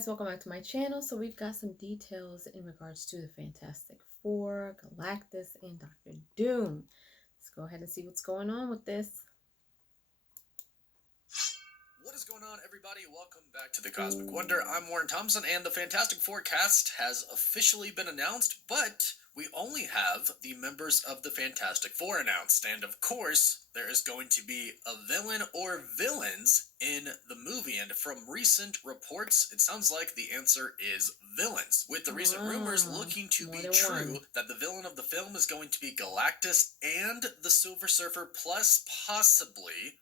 guys, welcome back to my channel. So we've got some details in regards to the Fantastic Four, Galactus, and Dr. Doom. Let's go ahead and see what's going on with this. What is going on, everybody? Welcome back to the Cosmic Wonder. I'm Warren Thompson, and the Fantastic Four cast has officially been announced, but we only have the members of the Fantastic Four announced. And of course, there is going to be a villain or villains in the movie. And from recent reports, it sounds like the answer is villains, with the recent rumors looking to be true that the villain of the film is going to be Galactus and the Silver Surfer, plus possibly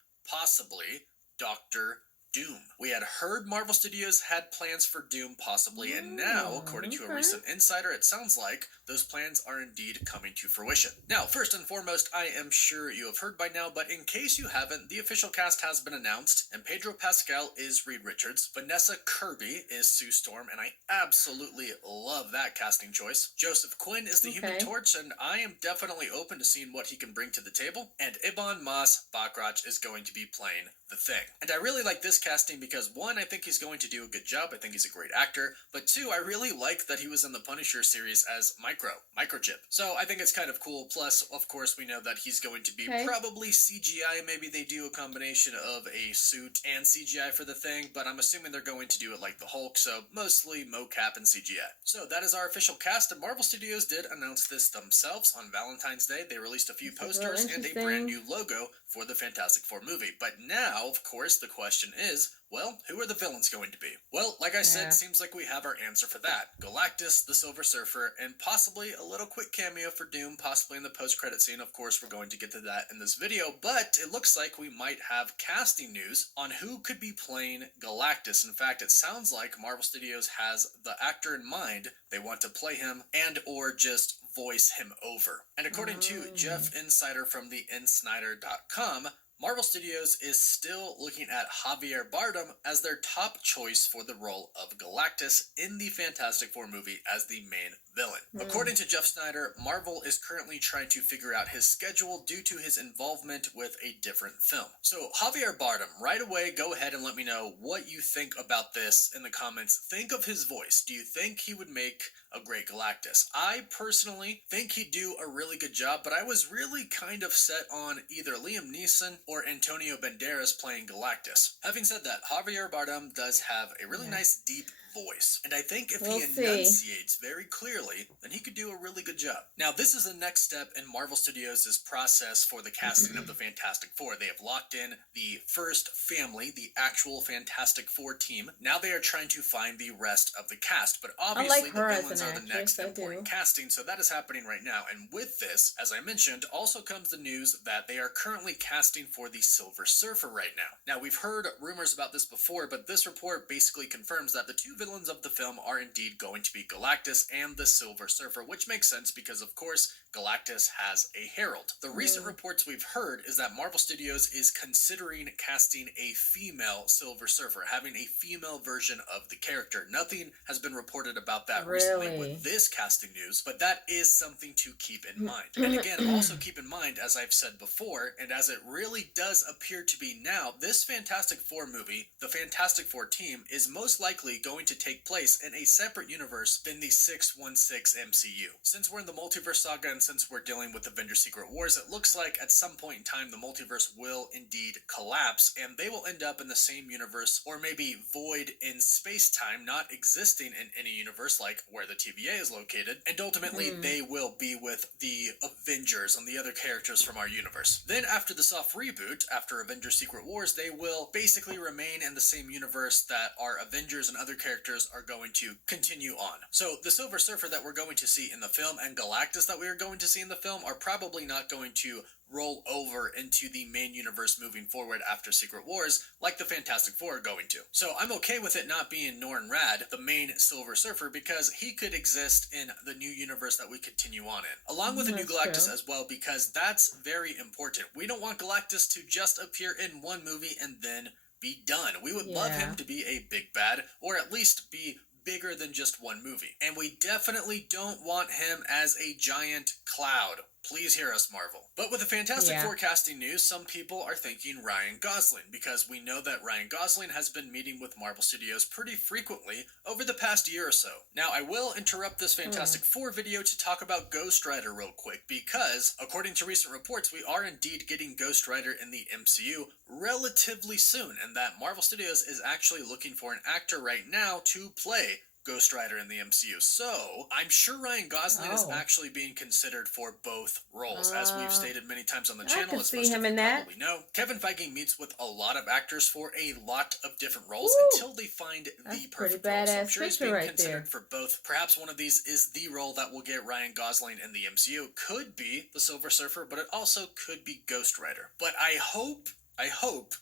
Dr. Doom. We had heard Marvel Studios had plans for Doom possibly, and now, according to a recent insider, it sounds like those plans are indeed coming to fruition. Now, first and foremost, I am sure you have heard by now, but in case you haven't, the official cast has been announced, and Pedro Pascal is Reed Richards, Vanessa Kirby is Sue Storm, and I absolutely love that casting choice. Joseph Quinn is the Human Torch, and I am definitely open to seeing what he can bring to the table, and Ibn Mas Bakrach is going to be playing the Thing. And I really like this casting because, one, I think he's going to do a good job. I think he's a great actor. But two, I really like that he was in the Punisher series as Microchip. So I think it's kind of cool. Plus, of course, we know that he's going to be probably CGI. Maybe they do a combination of a suit and CGI for the Thing, but I'm assuming they're going to do it like the Hulk, so mostly mocap and CGI. So that is our official cast, and Marvel Studios did announce this themselves on Valentine's Day. They released a few posters and a brand new logo for the Fantastic Four movie. But now, of course, the question is, well, who are the villains going to be? Well, like I said, seems like we have our answer for that. Galactus, the Silver Surfer, and possibly a little quick cameo for Doom, possibly in the post-credit scene. Of course, we're going to get to that in this video, but it looks like we might have casting news on who could be playing Galactus. In fact, it sounds like Marvel Studios has the actor in mind. They want to play him and or just voice him over. And according to Jeff Insider from the InSnyder.com, Marvel Studios is still looking at Javier Bardem as their top choice for the role of Galactus in the Fantastic Four movie as the main villain. According to Jeff Snyder, Marvel is currently trying to figure out his schedule due to his involvement with a different film. So Javier Bardem, right away, go ahead and let me know what you think about this in the comments. Think of his voice. Do you think he would make a great Galactus? I personally think he'd do a really good job, but I was really kind of set on either Liam Neeson or Antonio Banderas playing Galactus. Having said that, Javier Bardem does have a really nice deep voice, and I think if he enunciates very clearly, then he could do a really good job. Now, this is the next step in Marvel Studios' process for the casting of the Fantastic Four. They have locked in the first family, the actual Fantastic Four team. Now they are trying to find the rest of the cast, but obviously the villains are the next important casting, so that is happening right now. And with this, as I mentioned, also comes the news that they are currently casting for the Silver Surfer right now. Now, we've heard rumors about this before, but this report basically confirms that the two villains of the film are indeed going to be Galactus and the Silver Surfer, which makes sense because, of course, Galactus has a herald. The recent reports we've heard is that Marvel Studios is considering casting a female Silver Surfer, having a female version of the character. Nothing has been reported about that recently with this casting news, but that is something to keep in mind. And again, also keep in mind, as I've said before, and as it really does appear to be now, this Fantastic Four movie, the Fantastic Four team, is most likely going to take place in a separate universe than the 616 MCU. Since we're in the Multiverse saga and since we're dealing with Avengers Secret Wars, it looks like at some point in time the multiverse will indeed collapse and they will end up in the same universe, or maybe void in space-time, not existing in any universe like where the TVA is located, and ultimately they will be with the Avengers and the other characters from our universe. Then after the soft reboot, after Avengers Secret Wars, they will basically remain in the same universe that our Avengers and other characters are going to continue on. So the Silver Surfer that we're going to see in the film and Galactus that we are going to see in the film are probably not going to roll over into the main universe moving forward after Secret Wars like the Fantastic Four are going to. So I'm okay with it not being Norrin Radd, the main Silver Surfer, because he could exist in the new universe that we continue on in, along with a new Galactus as well, because that's very important. We don't want Galactus to just appear in one movie and then be done. We would love him to be a big bad, or at least be bigger than just one movie. And we definitely don't want him as a giant cloud. Please hear us, Marvel. But with the Fantastic Four casting news, some people are thinking Ryan Gosling, because we know that Ryan Gosling has been meeting with Marvel Studios pretty frequently over the past year or so. Now, I will interrupt this Fantastic Four video to talk about Ghost Rider real quick, because, according to recent reports, we are indeed getting Ghost Rider in the MCU relatively soon, and that Marvel Studios is actually looking for an actor right now to play Ghost Rider in the MCU. So, I'm sure Ryan Gosling is actually being considered for both roles. As we've stated many times on the channel, as most of you probably know, Kevin Feige meets with a lot of actors for a lot of different roles until they find the perfect role. So I'm sure he's being considered for both. Perhaps one of these is the role that will get Ryan Gosling in the MCU. Could be the Silver Surfer, but it also could be Ghost Rider. But I hope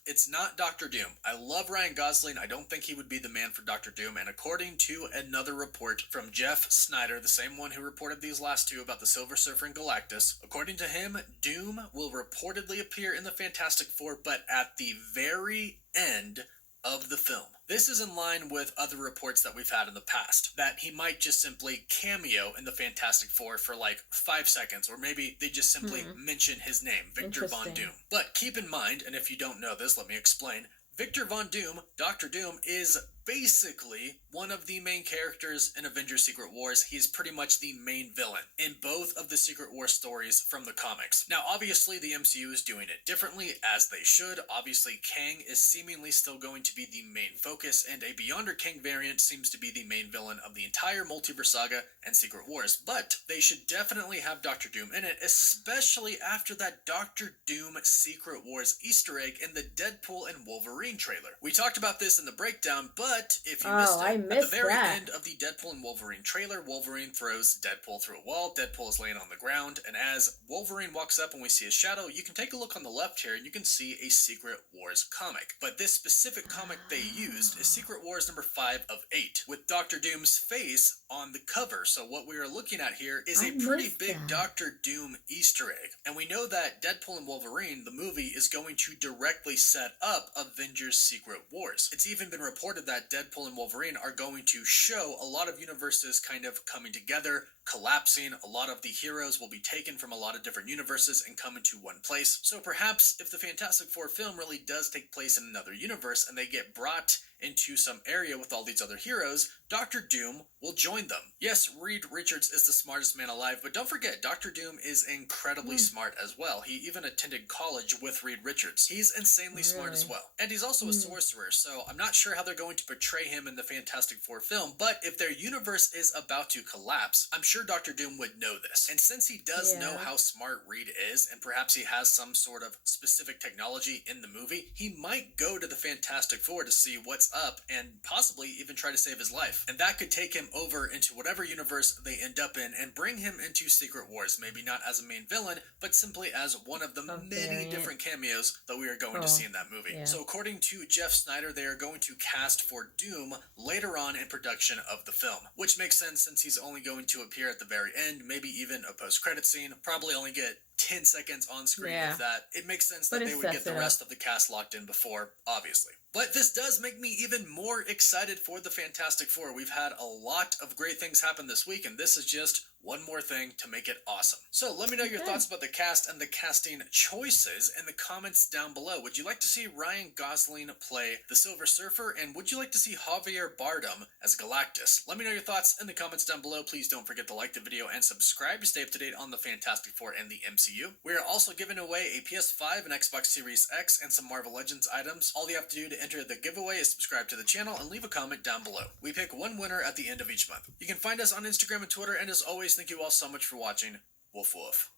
it's not Doctor Doom. I love Ryan Gosling. I don't think he would be the man for Doctor Doom. And according to another report from Jeff Snyder, the same one who reported these last two about the Silver Surfer and Galactus, according to him, Doom will reportedly appear in the Fantastic Four, but at the very end of the film. This is in line with other reports that we've had in the past, that he might just simply cameo in the Fantastic Four for like 5 seconds, or maybe they just simply mention his name, Victor Von Doom. But keep in mind, and if you don't know this, let me explain, Victor Von Doom, Doctor Doom, is basically one of the main characters in Avengers Secret Wars. He's pretty much the main villain in both of the Secret Wars stories from the comics. Now, obviously, the MCU is doing it differently, as they should. Obviously, Kang is seemingly still going to be the main focus, and a Beyonder Kang variant seems to be the main villain of the entire Multiverse saga and Secret Wars. But they should definitely have Doctor Doom in it, especially after that Doctor Doom Secret Wars Easter egg in the Deadpool and Wolverine trailer. We talked about this in the breakdown, but if you missed it, at the very end of the Deadpool and Wolverine trailer, Wolverine throws Deadpool through a wall. Deadpool is laying on the ground, and as Wolverine walks up and we see his shadow, you can take a look on the left here and you can see a Secret Wars comic. But this specific comic they used is Secret Wars number 5 of 8, with Doctor Doom's face on the cover. So what we are looking at here is a pretty big Doctor Doom Easter egg. And we know that Deadpool and Wolverine, the movie, is going to directly set up Avengers Secret Wars. It's even been reported that Deadpool and Wolverine are going to show a lot of universes kind of coming together, collapsing. A lot of the heroes will be taken from a lot of different universes and come into one place. So perhaps if the Fantastic Four film really does take place in another universe and they get brought into some area with all these other heroes, Doctor Doom will join them. Yes, Reed Richards is the smartest man alive, but don't forget, Doctor Doom is incredibly smart as well. He even attended college with Reed Richards. He's insanely smart as well. And he's also a sorcerer, so I'm not sure how they're going to portray him in the Fantastic Four film, but if their universe is about to collapse, I'm sure Doctor Doom would know this. And since he does know how smart Reed is, and perhaps he has some sort of specific technology in the movie, he might go to the Fantastic Four to see what's up and possibly even try to save his life. And that could take him over into whatever universe they end up in and bring him into Secret Wars, maybe not as a main villain, but simply as one of the many different cameos that we are going to see in that movie. So according to Jeff Snyder, they are going to cast for Doom later on in production of the film, which makes sense since he's only going to appear at the very end, maybe even a post-credit scene, probably only get 10 seconds on screen if that. It makes sense that they would get the rest of the cast locked in before, obviously. But this does make me even more excited for the Fantastic Four. We've had a lot of great things happen this week, and this is just one more thing to make it awesome. So let me know your thoughts about the cast and the casting choices in the comments down below. Would you like to see Ryan Gosling play the Silver Surfer, and would you like to see Javier Bardem as Galactus? Let me know your thoughts in the comments down below. Please don't forget to like the video and subscribe to stay up to date on the Fantastic Four and the MCU. We are also giving away a PS5, an Xbox Series X, and some Marvel Legends items. All you have to do to enter the giveaway is subscribe to the channel and leave a comment down below. We pick one winner at the end of each month. You can find us on Instagram and Twitter, and as always, thank you all so much for watching. Woof woof.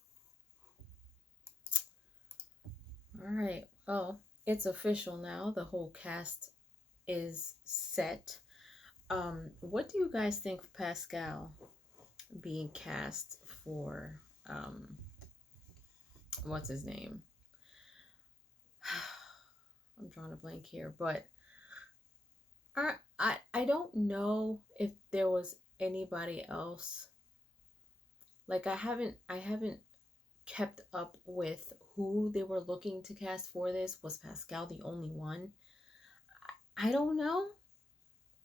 Alright, well, it's official now. The whole cast is set. What do you guys think of Pascal being cast for, what's his name? I'm drawing a blank here, but I don't know if there was anybody else. Like I haven't kept up with who they were looking to cast for this. Was Pascal the only one? I don't know.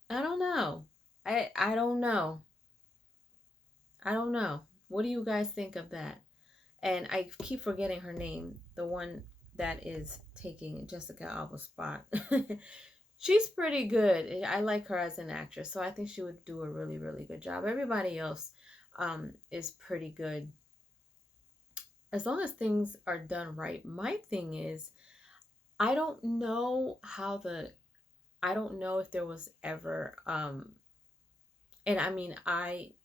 I don't know. I don't know. What do you guys think of that? and I keep forgetting her name, the one that is taking Jessica Alba's spot. She's pretty good. I like her as an actress, so I think she would do a really, really good job. Everybody else is pretty good as long as things are done right. My thing is, I don't know how the I don't know if there was ever and I mean,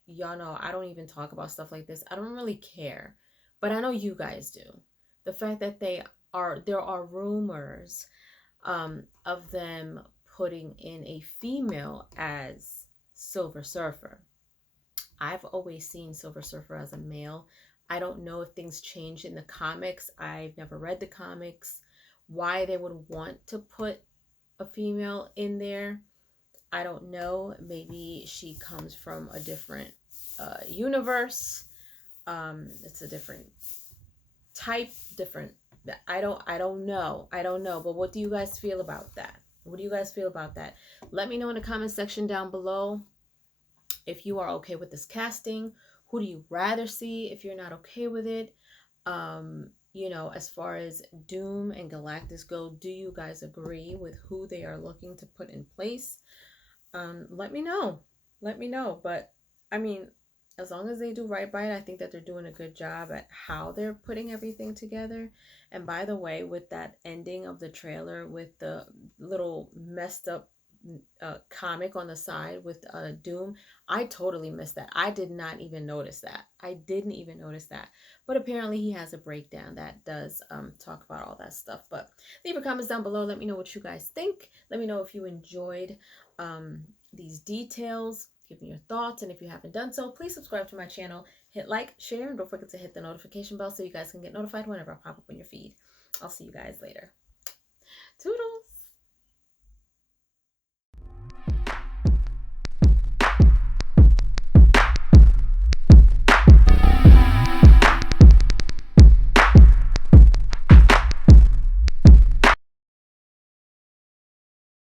y'all know I don't even talk about stuff like this. I don't really care. But I know you guys do. The fact that there are rumors of them putting in a female as Silver Surfer. I've always seen Silver Surfer as a male. I don't know if things changed in the comics. I've never read the comics. Why they would want to put a female in there, I don't know. Maybe she comes from a different universe. It's a different type, different. I don't know. I don't know. But what do you guys feel about that? What do you guys feel about that? Let me know in the comment section down below if you are okay with this casting. Who do you rather see if you're not okay with it? As far as Doom and Galactus go, do you guys agree with who they are looking to put in place? Let me know. Let me know. But I mean, as long as they do right by it, I think that they're doing a good job at how they're putting everything together. And by the way, with that ending of the trailer with the little messed up comic on the side with Doom, I totally missed that. I did not even notice that. I didn't even notice that. But apparently he has a breakdown that does talk about all that stuff. But leave your comments down below. Let me know what you guys think. Let me know if you enjoyed these details. Give me your thoughts, and if you haven't done so, please subscribe to my channel, hit like, share, and don't forget to hit the notification bell so you guys can get notified whenever I pop up on your feed. I'll see you guys later.